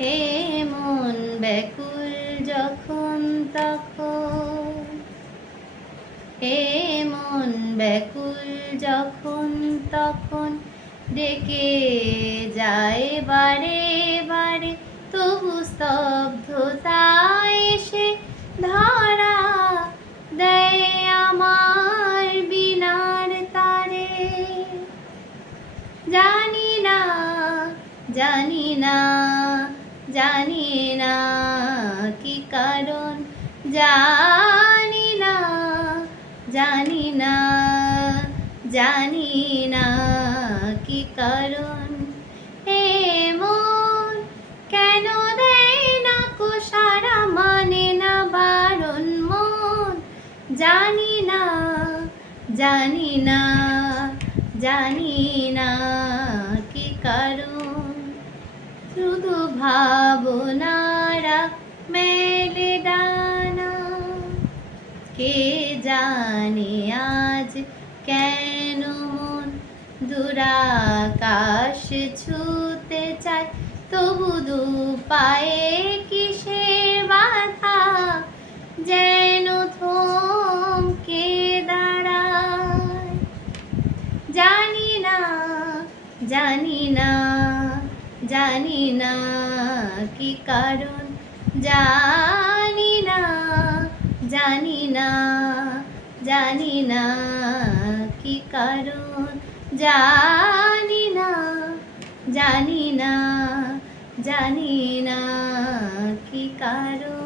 হে মন ব্যাকুল যখন তখন। হে মন ব্যাকুল যখন তখন ডেকে যায় বারে বারে, তবু স্তব্ধতা এসে ধরা দেয় আমার বিনার তারে। জানি না জানি না জানি না কি কারণ, জানি না জানি না জানি না কি কারণ। হে মন কেন দেয় না কো সারা মানে না বারণ মন? জানি না জানি না জানি না। শুধু ভাবনারা মেলে ডানা কে জানে আজ কেন মন দুরাকাশ ছুতে চায়? তবু দু পায়ে কিসের বাধা যেন থমকে দাঁড়ায়? জানি না জানি না জানি না কি কারণ, জানি না জানি না জানি না কি কারণ, জানি না জানি না জানি না কি কারণ।